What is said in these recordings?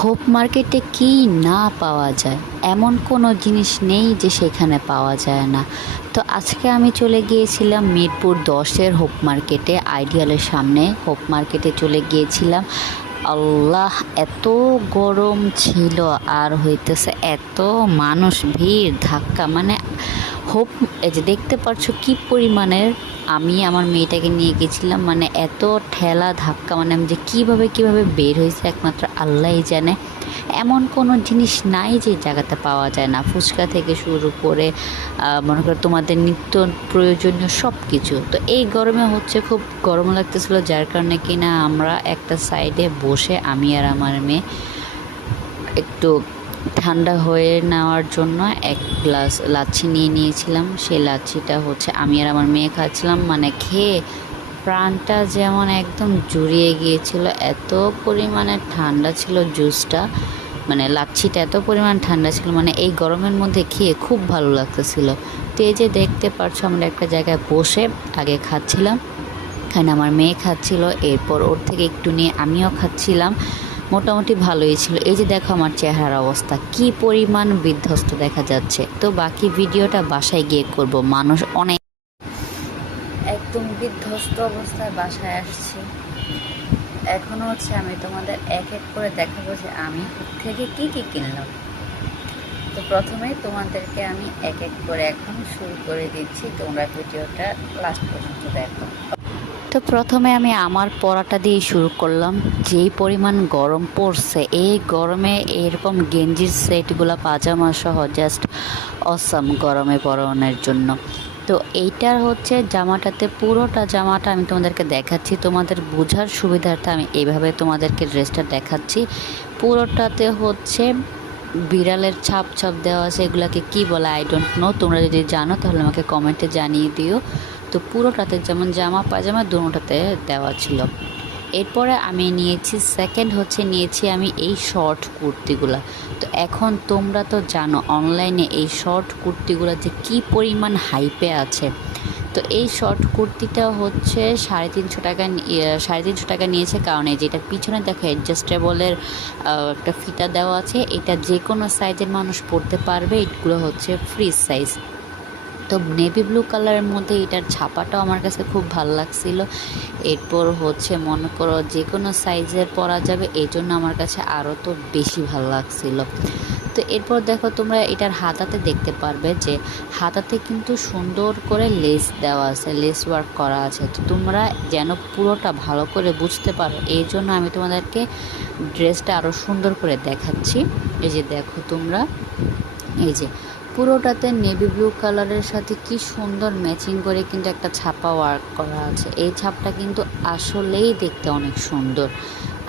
Hope মার্কেটে কি না পাওয়া যায়, এমন কোনো জিনিস নেই যে সেখানে পাওয়া যায় না। তো আজকে আমি চলে গিয়েছিলাম মিরপুর 10-এর হোপ মার্কেটে, আইডিয়ালের সামনে হোপ মার্কেটে চলে গিয়েছিলাম। আল্লাহ, এত গরম ছিল আর হইতেছে এত মানুষ, ভিড় ধাক্কা, মানে হোপ, এই যে দেখতে পাচ্ছ কি পরিমাণের। আমি আমার মেয়েটাকে নিয়ে গেছিলাম, মানে এত ঠেলা ধাক্কা, মানে আমি যে কীভাবে বের হয়েছে একমাত্র আল্লাহই জানে। এমন কোনো জিনিস নাই যে জায়গাতে পাওয়া যায় না, ফুচকা থেকে শুরু করে মনে করো তোমাদের নিত্য প্রয়োজনীয় সব কিছু। তো এই গরমে হচ্ছে খুব গরম লাগতেছিল, যার কারণে কিনা আমরা একটা সাইডে বসে আমি আর আমার মেয়ে একটু ঠান্ডা হয়ে নেওয়ার জন্য এক গ্লাস লাচ্ছি নিয়ে নিয়েছিলাম। সেই লাচ্ছিটা হচ্ছে আমি আর আমার মেয়ে খাচ্ছিলাম, মানে খেয়ে প্রাণটা যেমন একদম জুড়িয়ে গিয়েছিল, এত পরিমাণে ঠান্ডা ছিল জুসটা, মানে লাচ্ছিটা এত পরিমাণ ঠান্ডা ছিল, মানে এই গরমের মধ্যে খেয়ে খুব ভালো লাগতেছিল। তো এই যে দেখতে পাচ্ছ আমরা একটা জায়গায় বসে আগে খাচ্ছিলাম, এখানে আমার মেয়ে খাচ্ছিল, এরপর ওর থেকে একটু নিয়ে আমিও খাচ্ছিলাম। মোটামুটি ভালোই ছিল। এই যে দেখো আমার চেহারার অবস্থা, কি পরিমাণ বিধ্বস্ত দেখা যাচ্ছে। তো বাকি ভিডিওটা বাসায় গিয়ে করব, মানুষ অনেক, একদম বিধ্বস্ত অবস্থায় বাসায় আসছি। এখন হচ্ছে আমি তোমাদের এক এক করে দেখাবো যে আমি থেকে কি কি কিনলাম। তো প্রথমে তোমাদেরকে আমি এক এক করে এখন শুরু করে দিচ্ছি, তোমরা ভিডিওটা লাস্ট পর্যন্ত দেখো। তো প্রথমে আমি আমার পড়াটা দিয়ে শুরু করলাম। যেই পরিমাণ গরম পড়ছে, এই গরমে এরকম গেঞ্জির সেটগুলো পাজামা সহ জাস্ট অসাম গরমে পরানোর জন্য। তো এইটার হচ্ছে জামাটাতে, পুরোটা জামাটা আমি তোমাদেরকে দেখাচ্ছি তোমাদের বোঝার সুবিধার্থে, আমি এইভাবে তোমাদেরকে ড্রেসটা দেখাচ্ছি। পুরোটাতে হচ্ছে বিড়ালের ছাপ ছাপ দেওয়া আছে, এগুলাকে কি বলে আই ডোন্ট নো, তোমরা যদি জানো তাহলে আমাকে কমেন্টে জানিয়ে দিও। তো পুরোটাতে যেমন জামা পাজামা দুটোটাতে দেওয়া ছিল। এরপরে আমি নিয়েছি সেকেন্ড হচ্ছে নিয়েছি আমি এই শর্ট কুর্তিগুলা। তো এখন তোমরা তো জানো অনলাইনে এই শর্ট কুর্তিগুলো যে কী পরিমাণ হাইপে আছে। তো এই শর্ট কুর্তিটা হচ্ছে 350 টাকা, 350 টাকা নিয়েছে, কারণ এই যেটা পিছনে দেখো অ্যাডজাস্টেবলের একটা ফিতা দেওয়া আছে, এটা যে কোনো সাইজের মানুষ পরতে পারবে, এগুলো হচ্ছে ফ্রি সাইজ। তো নেভি ব্লু কালারের মধ্যে এটার ছাপাটাও আমার কাছে খুব ভালো লাগছিল। এরপর হচ্ছে মনে করো যে কোনো সাইজের পরা যাবে, এই জন্য আমার কাছে আরও তো বেশি ভালো লাগছিল। তো এরপর দেখো তোমরা এটার হাতাতে দেখতে পারবে যে হাতাতে কিন্তু সুন্দর করে লেস দেওয়া আছে, লেস ওয়ার্ক করা আছে। তো তোমরা যেন পুরোটা ভালো করে বুঝতে পারো, এই জন্য আমি তোমাদেরকে ড্রেসটা আরও সুন্দর করে দেখাচ্ছি। এই যে দেখো তোমরা, এই যে পুরোটাতে নেভি ব্লু কালারের সাথে কি সুন্দর ম্যাচিং করে কিন্তু একটা ছাপা ওয়ার্ক করা আছে। এই ছাপটা কিন্তু আসলেই দেখতে অনেক সুন্দর,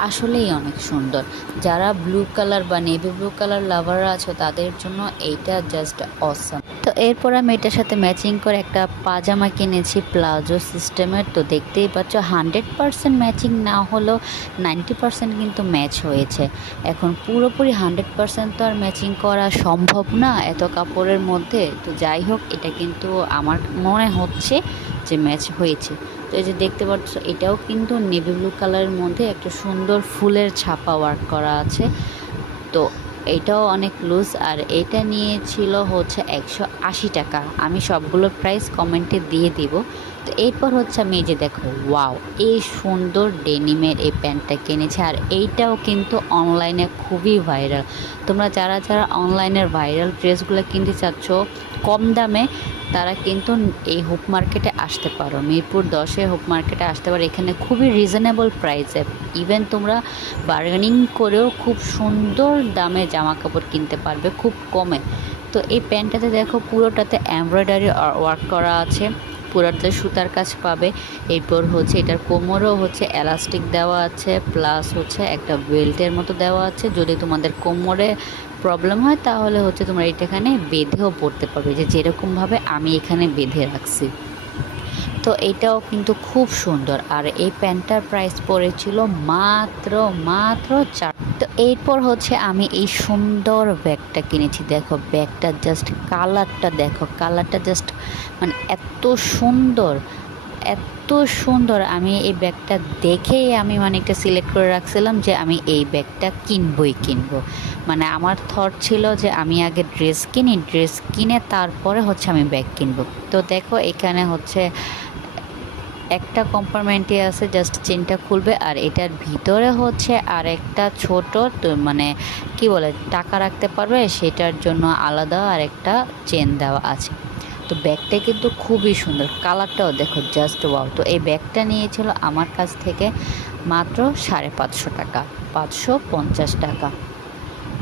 আসলেই অনেক সুন্দর। যারা ব্লু কালার বা নেভি ব্লু কালার লাভাররা আছো তাদের জন্য এইটা জাস্ট অসাম। তো এরপর আমি এটার সাথে ম্যাচিং করে একটা পাজামা কিনেছি প্লাজো সিস্টেমের। তো দেখতেই পাচ্ছ 100% ম্যাচিং না হলেও 90% কিন্তু ম্যাচ হয়েছে। এখন পুরোপুরি 100% তো আর ম্যাচিং করা সম্ভব না এত কাপড়ের মধ্যে। তো যাই হোক, এটা কিন্তু আমার মনে হচ্ছে যে ম্যাচ হয়েছে। তো এই যে দেখতে পাচ্ছ এটাও কিন্তু নেভি ব্লু কালারের মধ্যে একটা সুন্দর ফুলের ছাপা ওয়ার্ক করা আছে। তো এটাও অনেক লুজ, আর এটা নিয়েছিল হচ্ছে 180 টাকা। আমি সবগুলোর প্রাইস কমেন্টে দিয়ে দিব। তো এরপর হচ্ছে আমি এই যে দেখো, ওয়াও, এই সুন্দর ডেনিমের এই প্যান্টটা কিনেছি, আর এইটাও কিন্তু অনলাইনে খুবই ভাইরাল। তোমরা যারা যারা অনলাইনের ভাইরাল ড্রেসগুলো কিনতে চাচ্ছ কম দামে, তারা কিন্তু এই হোপ মার্কেটে আসতে পারো, মিরপুর 10-এ হোপ মার্কেটে আসতে পারো। এখানে খুবই রিজনেবল প্রাইসে, ইভেন তোমরা বার্গেনিং করেও খুব সুন্দর দামে জামা কাপড় কিনতে পারবে খুব কমে। তো এই প্যান্টটাতে দেখো পুরোটাতে এমব্রয়ডারি ওয়ার্ক করা আছে, পুরোটাতে সুতার কাজ পাবে। এরপর হচ্ছে এটার কোমরেও হচ্ছে এলাস্টিক দেওয়া আছে, প্লাস হচ্ছে একটা বেল্টের মতো দেওয়া আছে। যদি তোমাদের কোমরে প্রবলেম হয় তাহলে হচ্ছে তোমরা এটা এখানে বেঁধেও পড়তে পারবে, যে যেরকমভাবে আমি এখানে বেঁধে রাখছি। তো এটাও কিন্তু খুব সুন্দর, আর এই প্যান্টটার প্রাইস পড়েছিল মাত্র মাত্র 4। তো এরপর হচ্ছে আমি এই সুন্দর ব্যাগটা কিনেছি। দেখো ব্যাগটা জাস্ট কালারটা দেখো, কালারটা জাস্ট মানে এত সুন্দর, এত সুন্দর, আমি এই ব্যাগটা দেখেই আমি মানে একটা সিলেক্ট করে রাখছিলাম যে আমি এই ব্যাগটা কিনবই কিনবো। মানে আমার থট ছিল যে আমি আগে ড্রেস কিনি, ড্রেস কিনে তারপরে হচ্ছে আমি ব্যাগ কিনবো। তো দেখো এখানে হচ্ছে একটা কম্পার্টমেন্টে আছে, জাস্ট চেনটা খুলবে আর এটার ভিতরে হচ্ছে আর একটা ছোট তো মানে কি বলে টাকা রাখতে পারবে, সেটার জন্য আলাদা আর একটা চেন দেওয়া আছে। তো ব্যাগটা কিন্তু খুবই সুন্দর, কালারটাও দেখো জাস্ট ওয়াও। তো এই ব্যাগটা নিয়েছিল আমার কাছ থেকে মাত্র 550 টাকা, 550 টাকা।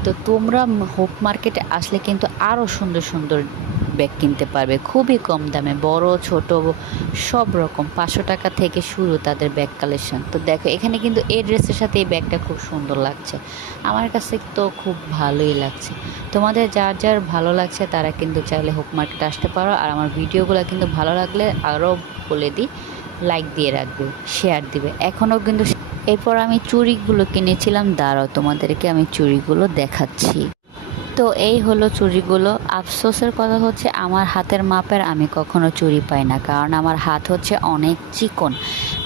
তো তোমরা হোপ মার্কেটে আসলে কিন্তু আরও সুন্দর সুন্দর ব্যাগ কিনতে পারবে খুবই কম দামে, বড় ছোট সব রকম। 500 টাকা থেকে শুরু তাদের ব্যাগ কালেকশন। তো দেখো এখানে কিন্তু এই ড্রেসের সাথে এই ব্যাগটা খুব সুন্দর লাগছে, আমার কাছে তো খুব ভালোই লাগছে। তোমাদের যার যার ভালো লাগছে তারা কিন্তু চাইলে হোপ মার্কেটে আসতে পারো। আর আমার ভিডিওগুলো কিন্তু ভালো লাগলে আরও বলে দিই, লাইক দিয়ে রাখবে, শেয়ার দিবে। এখনও কিন্তু এরপর আমি চুড়িগুলো কিনেছিলাম, দাঁড়াও তোমাদেরকে আমি চুড়িগুলো দেখাচ্ছি। তো এই হলো চুড়িগুলো। আফসোসের কথা হচ্ছে আমার হাতের মাপের আমি কখনো চুড়ি পাই না, কারণ আমার হাত হচ্ছে অনেক চিকন,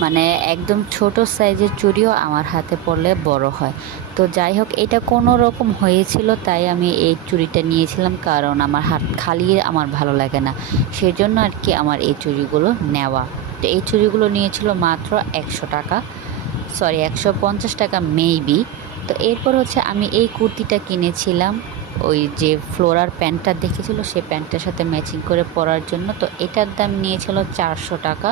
মানে একদম ছোট সাইজের চুড়িও আমার হাতে পড়লে বড় হয়। তো যাই হোক, এটা কোনো রকম হয়েছিল তাই আমি এই চুড়িটা নিয়েছিলাম, কারণ আমার হাত খালি আমার ভালো লাগে না, সেই জন্য আর কি আমার এই চুড়িগুলো নেওয়া। তো এই চুড়িগুলো নিয়েছিল মাত্র 100 টাকা, সরি 150 টাকা মেবি। তো এরপর হচ্ছে আমি এই কুর্তিটা কিনেছিলাম, ওই যে ফ্লোরার প্যান্টটা দেখেছিল সেই প্যান্টটার সাথে ম্যাচিং করে পরার জন্য। তো এটার দাম নিয়েছিল 400 টাকা।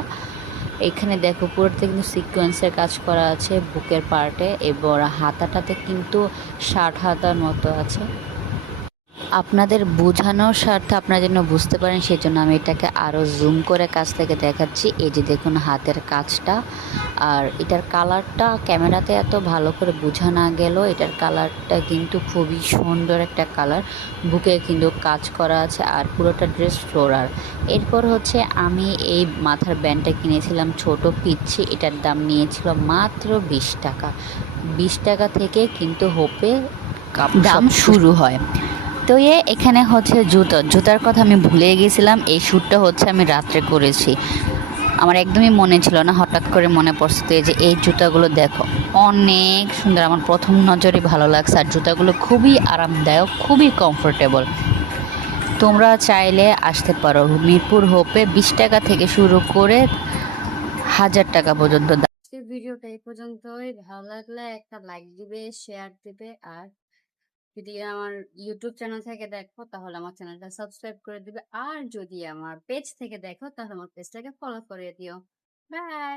এখানে দেখো পুরোটা কিন্তু সিকোয়েন্সের কাজ করা আছে বুকের পার্টে, এবং হাতাটাতে কিন্তু 60 হাতার মতো আছে। আপনাদের বোঝানোর স্বার্থে আপনারা যেন বুঝতে পারেন সেজন্য আমি এটাকে আরও জুম করে কাছ থেকে দেখাচ্ছি। এই যে দেখুন হাতের কাজটা, আর এটার কালারটা ক্যামেরাতে এত ভালো করে বোঝা না গেলেও এটার কালারটা কিন্তু খুবই সুন্দর একটা কালার। বুকে কিন্তু কাজ করা আছে আর পুরোটা ড্রেস ফ্লোরার। এরপর হচ্ছে আমি এই মাথার ব্যান্ডটা কিনেছিলাম ছোট পিচ্ছি, এটার দাম নিয়েছিল মাত্র 20 টাকা। 20 টাকা থেকে কিন্তু হোপে দাম শুরু হয়। তো এখানে হচ্ছে জুতার কথা আমি ভুলে গেছিলাম। এই শ্যুটটা হচ্ছে আমি রাত্রে করেছি, আমার একদমই মনে ছিল না, হঠাৎ করে মনে পড়ছে। তো এই যে এই জুতাগুলো দেখো অনেক সুন্দর, আমার প্রথম নজরে ভালো লাগছে। আর জুতাগুলো খুবই আরামদায়ক, খুবই কমফোর্টেবল। তোমরা চাইলে আসতে পারো মিরপুর হোপে। 20 টাকা থেকে শুরু করে 1000 টাকা পর্যন্ত। ভিডিওটা এই পর্যন্তই, ভালো লাগলে একটা লাইক দিবে, শেয়ার দিবে, আর যদি আমার ইউটিউব চ্যানেল থেকে দেখো তাহলে আমার চ্যানেলটা সাবস্ক্রাইব করে দিবে, আর যদি আমার পেজ থেকে দেখো তাহলে আমার পেজটাকে ফলো করে দিও। বাই।